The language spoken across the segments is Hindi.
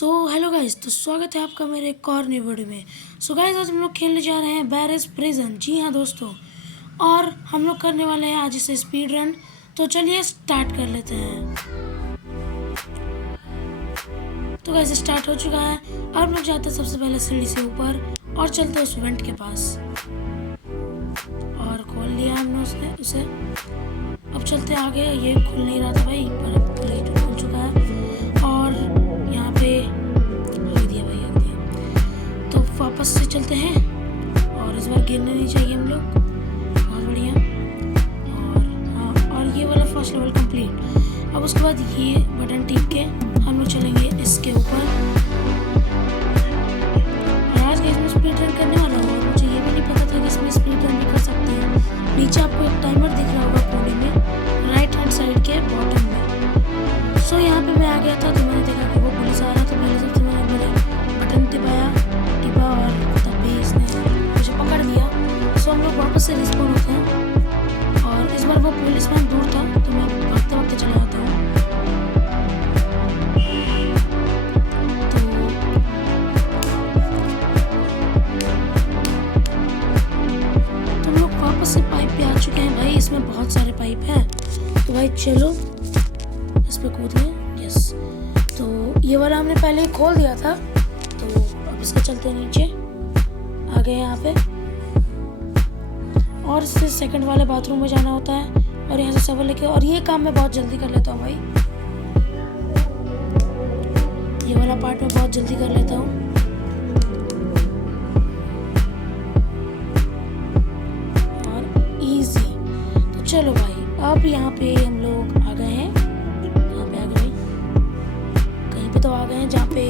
हेलो गाइस, तो स्वागत है आपका मेरे एक और नई वीडियो में। गाइस, आज हम लोग खेलने जा रहे हैं बैरेज प्रिजन। जी हाँ दोस्तों, और हम लोग करने वाले हैं आज इसे स्पीड रन। तो चलिए स्टार्ट कर लेते हैं। तो गाइस स्टार्ट हो चुका है। अब हम लोग जाते हैं सबसे पहले सीढ़ी से ऊपर और चलते हैं उस वेंट के पास। और खोल लिया हमने उसे। अब चलते आगे। ये खुल नहीं रहा था भाई, पर अब खुल चुका है। और यहाँ पे रख दिया भाई, रख दिया। तो वापस से चलते हैं और इस बार गिरने नहीं चाहिए हम लोग। बहुत बढ़िया। और हाँ, और ये वाला फर्स्ट लेवल कंप्लीट। अब उसके बाद ये बटन टिप के हम लोग चलेंगे इसके ऊपर। आज इसमें स्पीड रन करने वाला हूँ और मुझे ये भी नहीं पता था कि इसमें स्पीड रन भी कर सकते हैं। नीचे आपको एक टाइमर दिख रहा होगा कोने में, राइट हैंड साइड के बॉटम में। यहाँ पे मैं आ गया था तो मैंने देखा कि वो पुलिस आ रहा था। पहले सबसे मैंने बटन टिपा और तभी इसने मुझे पकड़ लिया। हम लोग वापस से रिस्पॉन होते हैं और इस बार वो पुलिसमैन दूर था तो मैं भागते भागते चला जाता हूँ। तो हम लोग वापस से पाइप पे आ चुके हैं भाई। इसमें बहुत सारे पाइप हैं तो भाई चलो इस पे कूद गए। यस, तो ये वाला हमने पहले ही खोल दिया था, तो अब इसके चलते नीचे आ गए यहाँ पे। और इससे सेकंड वाले बाथरूम में जाना होता है और यहाँ से सवाल लेके, और ये काम मैं बहुत जल्दी कर लेता हूँ भाई। ये वाला पार्ट मैं बहुत जल्दी कर लेता हूँ। और इजी। तो चलो भाई, अब यहाँ पे हम लोग आ गए हैं। तो आ गए हैं जहाँ पे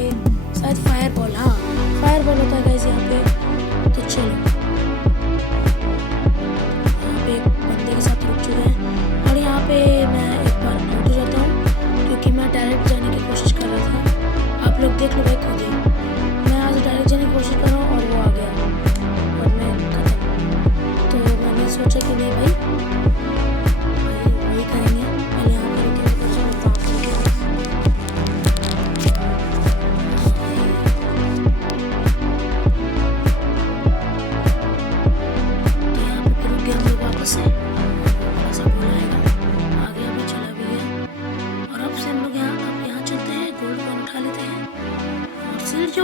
शायद फायर बॉल, हाँ फायर बॉल होता है गाइस यहाँ पे। तो चलो, यहाँ पे एक बंदे के साथ रुक चुके हैं और यहाँ पे मैं एक बार आउट हो जाता हूँ क्योंकि मैं डायरेक्ट जाने की कोशिश कर रहा था। आप लोग देख लो भाई खुद ही, मैं आज डायरेक्ट जाने की कोशिश कर रहा हूँ और वो आ गया और मैं खत्म। तो मैंने सोचा कि नहीं भाई वही करेंगे। पहले यहाँ पर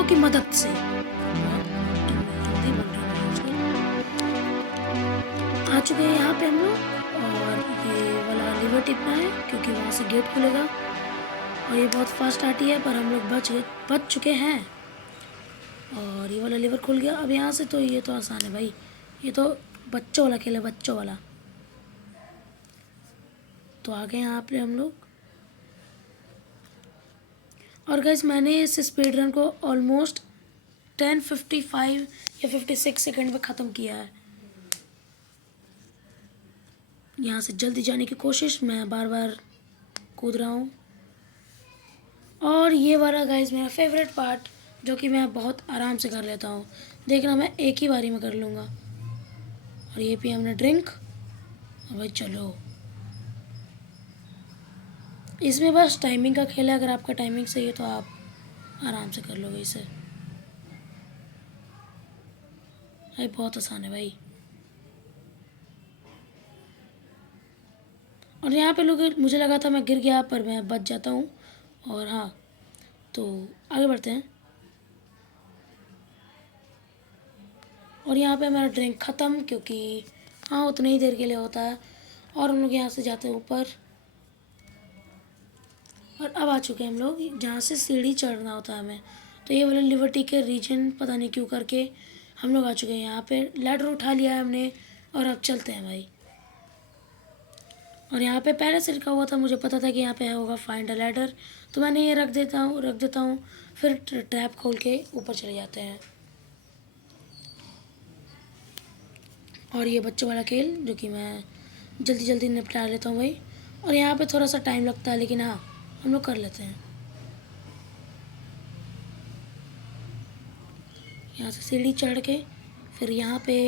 की मदद से आ चुके हैं यहाँ पे हम लोग। और ये वाला लीवर टिपना है क्योंकि वहाँ से गेट खुलेगा और ये बहुत फास्ट आती है, पर हम लोग बच चुके हैं और ये वाला लीवर खुल गया। अब यहाँ से तो ये तो आसान है भाई, ये तो बच्चों वाला खेल है, बच्चों वाला। तो आ गए यहाँ पे हम लोग। और गाइस मैंने इस स्पीड रन को ऑलमोस्ट 10:55 या 56 सेकंड में ख़त्म किया है। यहाँ से जल्दी जाने की कोशिश, मैं बार बार कूद रहा हूँ। और ये वाला गाइस मेरा फेवरेट पार्ट जो कि मैं बहुत आराम से कर लेता हूँ। देखना, मैं एक ही बारी में कर लूँगा। और ये पिया हमने ड्रिंक और भाई चलो, इसमें बस टाइमिंग का खेल है। अगर आपका टाइमिंग सही है तो आप आराम से कर लोगे इसे। भाई बहुत आसान है भाई। और यहाँ पे लोग, मुझे लगा था मैं गिर गया पर मैं बच जाता हूँ। और हाँ, तो आगे बढ़ते हैं। और यहाँ पे मेरा ड्रिंक ख़त्म क्योंकि हाँ उतनी ही देर के लिए होता है। और हम लोग यहाँ से जाते हैं ऊपर और अब आ चुके हैं हम लोग जहाँ से सीढ़ी चढ़ना होता है हमें। तो ये वाला लिबर्टी के रीजन पता नहीं क्यों करके हम लोग आ चुके हैं यहाँ पे। लैडर उठा लिया है हमने और अब चलते हैं भाई। और यहाँ पे पहले से लिखा हुआ था, मुझे पता था कि यहाँ पे होगा फाइंड अ लैडर, तो मैंने ये रख देता हूँ। फिर ट्रैप खोल के ऊपर चले जाते हैं। और ये बच्चों वाला खेल जो कि मैं जल्दी जल्दी निपटा लेता हूँ भाई। और यहाँ पे थोड़ा सा टाइम लगता है लेकिन हाँ हम लोग कर लेते हैं। यहाँ से सीढ़ी चढ़ के फिर यहाँ पे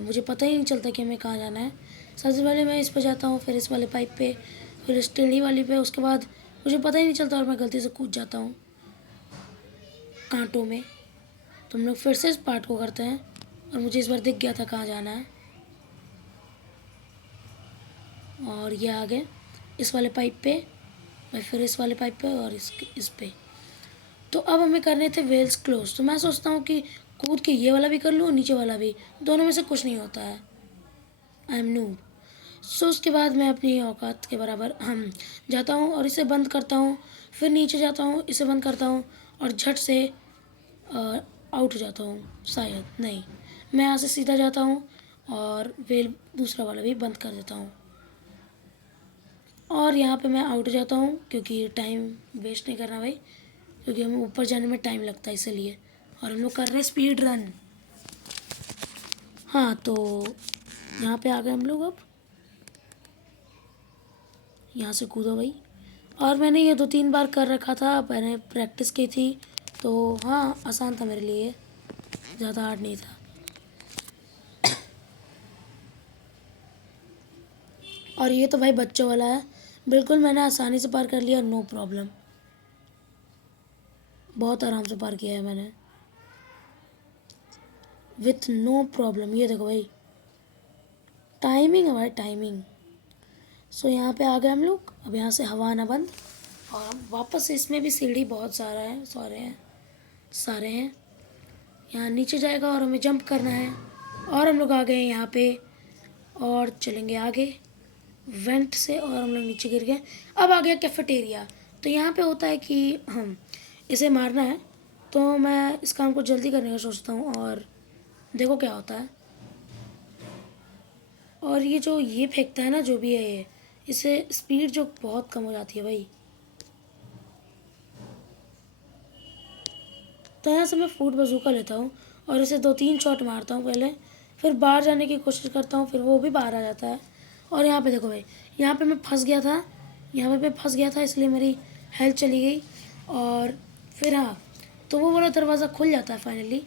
मुझे पता ही नहीं चलता कि हमें कहाँ जाना है। सबसे पहले मैं इस पे जाता हूँ, फिर इस वाले पाइप पे, फिर इस टेढ़ी वाली पे, उसके बाद मुझे पता ही नहीं चलता और मैं गलती से कूद जाता हूँ। कांटों में। तो हम लोग फिर से इस पार्ट को करते हैं और मुझे इस बार दिख गया था कहाँ जाना है। और ये आ गए इस वाले पाइप पे, और फिर इस वाले पाइप पे और इस पे। तो अब हमें करने थे वेल्स क्लोज। तो मैं सोचता हूँ कि कूद के ये वाला भी कर लूँ और नीचे वाला भी, दोनों में से कुछ नहीं होता है। I am noob. सो उसके बाद मैं अपनी औकात के बराबर हम जाता हूँ और इसे बंद करता हूँ, फिर नीचे जाता हूँ, इसे बंद करता हूँ और झट से आउट हो जाता हूँ। शायद नहीं, मैं यहाँ से सीधा जाता हूँ और वेल दूसरा वाला भी बंद कर देता हूँ और यहाँ पे मैं आउट हो जाता हूँ क्योंकि टाइम वेस्ट नहीं करना भाई, क्योंकि हमें ऊपर जाने में टाइम लगता है इसलिए। और हम लोग कर रहे हैं स्पीड रन। हाँ, तो यहाँ पे आ गए हम लोग। अब यहाँ से कूदो भाई। और मैंने ये 2-3 बार कर रखा था, मैंने प्रैक्टिस की थी, तो हाँ आसान था मेरे लिए, ज़्यादा हार्ड नहीं था। और ये तो भाई बच्चों वाला है, बिल्कुल मैंने आसानी से पार कर लिया, नो प्रॉब्लम, बहुत आराम से पार किया है मैंने विथ नो प्रॉब्लम। ये देखो भाई, टाइमिंग है भाई, टाइमिंग। सो यहाँ पे आ गए हम लोग। अब यहाँ से हवा आना बंद और हम वापस, इसमें भी सीढ़ी बहुत सारे हैं। यहाँ नीचे जाएगा और हमें जंप करना है। और हम लोग आ गए हैं यहाँ पे और चलेंगे आगे वेंट से, और हम लोग नीचे गिर गए। अब आ गया कैफेटेरिया। तो यहाँ पे होता है कि हम इसे मारना है, तो मैं इस काम को जल्दी करने का सोचता हूँ और देखो क्या होता है। और ये जो ये फेंकता है ना, जो भी है ये, इससे स्पीड जो बहुत कम हो जाती है भाई। तो यहाँ से मैं फूड बजूका लेता हूँ और इसे 2-3 शॉट मारता हूँ पहले, फिर बाहर जाने की कोशिश करता हूँ, फिर वो भी बाहर आ जाता है। और यहाँ पे देखो भाई, यहाँ पे मैं फंस गया था, यहाँ पे फंस गया था, इसलिए मेरी हेल्थ चली गई। और फिर हाँ, तो वो वाला दरवाज़ा खुल जाता है फाइनली।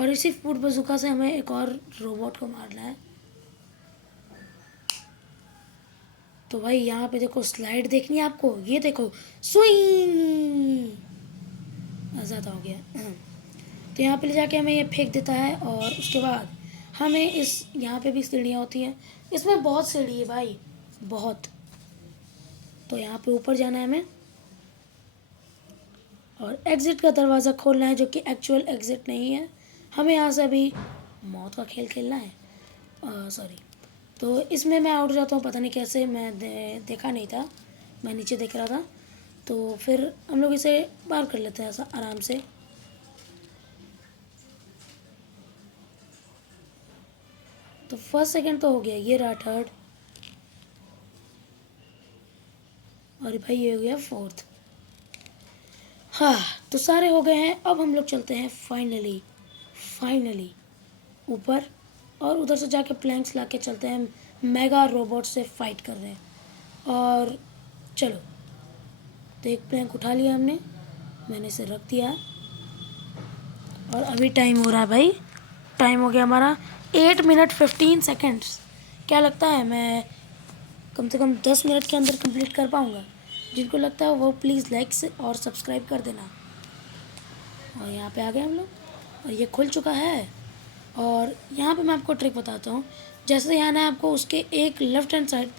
और इसी फूड बजूका से हमें एक और रोबोट को मारना है। तो भाई यहाँ पे देखो, स्लाइड देखनी है आपको, ये देखो, स्विंग, ज़्यादा हो गया। तो यहाँ पे ले जाके हमें ये फेंक देता है और उसके बाद हमें इस यहाँ पे भी सीढ़ियाँ होती हैं, इसमें बहुत सीढ़ी है भाई, बहुत। तो यहाँ पे ऊपर जाना है हमें और एग्ज़िट का दरवाज़ा खोलना है, जो कि एक्चुअल एग्ज़िट नहीं है। हमें यहाँ से अभी मौत का खेल खेलना है, सॉरी। तो इसमें मैं आउट जाता हूँ, पता नहीं कैसे, मैं देखा नहीं था, मैं नीचे देख रहा था। तो फिर हम लोग इसे पार कर लेते हैं ऐसा आराम से। तो फर्स्ट सेकंड तो हो गया, ये रहा थर्ड, और भाई ये हो गया फोर्थ। हाँ, तो सारे हो गए हैं। अब हम लोग चलते हैं फाइनली ऊपर, और उधर से जाके प्लैंक्स लाके चलते हैं, मेगा रोबोट से फाइट कर रहे हैं। और चलो, तो एक प्लैंक उठा लिया हमने, मैंने इसे रख दिया और अभी टाइम हो रहा है भाई, टाइम हो गया हमारा 8 मिनट 15 सेकेंड्स। क्या लगता है मैं कम से कम 10 मिनट के अंदर कंप्लीट कर पाऊँगा? जिनको लगता है वो प्लीज़ लाइक से और सब्सक्राइब कर देना। और यहाँ पे आ गए हम लोग और ये खुल चुका है। और यहाँ पे मैं आपको ट्रिक बताता हूँ, जैसे यहाँ ना आपको उसके एक लेफ़्ट हैंड साइड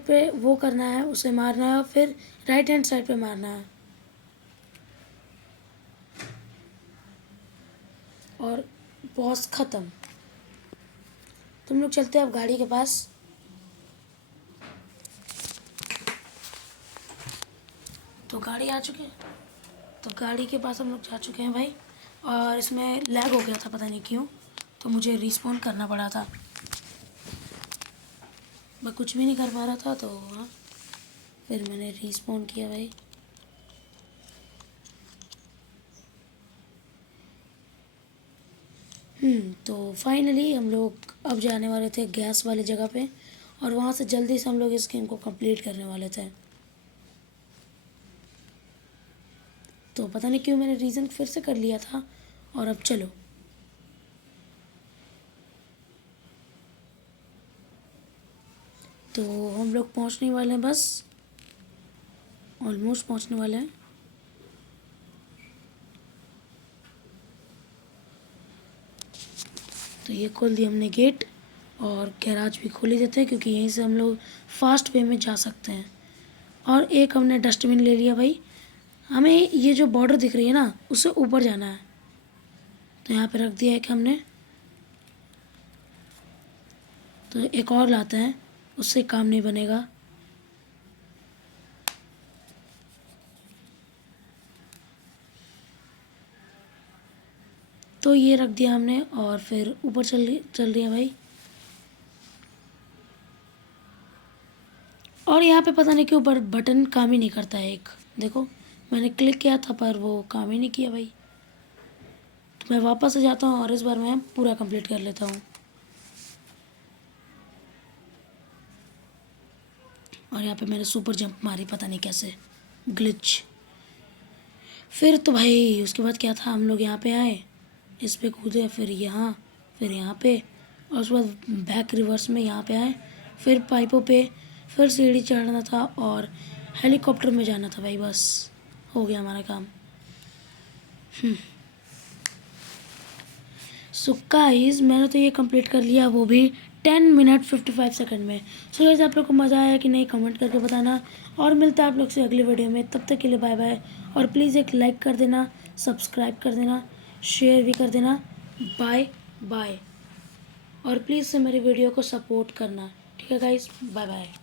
पे वो करना है, उसे मारना है, और फिर राइट हैंड साइड पे मारना है। और बॉस ख़त्म। तुम लोग चलते हैं अब गाड़ी के पास। तो गाड़ी आ चुकी है, तो गाड़ी के पास हम लोग जा चुके हैं भाई। और इसमें लैग हो गया था, पता नहीं क्यों, तो मुझे रिस्पॉन करना पड़ा था, मैं कुछ भी नहीं कर पा रहा था। तो हाँ, फिर मैंने रिस्पॉन किया भाई। तो फाइनली हम लोग अब जाने वाले थे गैस वाली जगह पे, और वहाँ से जल्दी से हम लोग इस गेम को कंप्लीट करने वाले थे। तो पता नहीं क्यों मैंने रीज़न फिर से कर लिया था। और अब चलो, तो हम लोग पहुँचने वाले हैं बस। ऑलमोस्ट पहुंचने वाले हैं। तो ये खोल दिया हमने गेट, और गैराज भी खोल ही देते हैं क्योंकि यहीं से हम लोग फास्ट वे में जा सकते हैं। और एक हमने डस्टबिन ले लिया भाई। हमें ये जो बॉर्डर दिख रही है ना, उससे ऊपर जाना है। तो यहाँ पे रख दिया है कि हमने। तो एक और लाते हैं, उससे काम नहीं बनेगा। तो ये रख दिया हमने, और फिर ऊपर चल रही है भाई। और यहाँ पे पता नहीं क्यों बटन काम ही नहीं करता है। एक देखो, मैंने क्लिक किया था पर वो काम ही नहीं किया भाई। तो मैं वापस से जाता हूँ और इस बार मैं पूरा कंप्लीट कर लेता हूँ। और यहाँ पे मैंने सुपर जंप मारी, पता नहीं कैसे, ग्लिच। फिर तो भाई उसके बाद क्या था, हम लोग यहाँ पे आए, इस पे कूदे, फिर यहाँ पे, और उसके बाद बैक रिवर्स में यहाँ पे आए, फिर पाइपों पे, फिर सीढ़ी चढ़ना था और हेलीकॉप्टर में जाना था भाई। बस हो गया हमारा काम। सो गाइस, मैंने तो ये कंप्लीट कर लिया, वो भी 10 मिनट 55 सेकंड में। सो गाइस, आप लोग को मज़ा आया कि नहीं, कमेंट करके बताना। और मिलता है आप लोग से अगली वीडियो में, तब तक के लिए बाय बाय। और प्लीज़ एक लाइक कर देना, सब्सक्राइब कर देना, शेयर भी कर देना। Bye bye. और प्लीज़ से मेरी वीडियो को सपोर्ट करना। ठीक है गाइस, बाय बाय।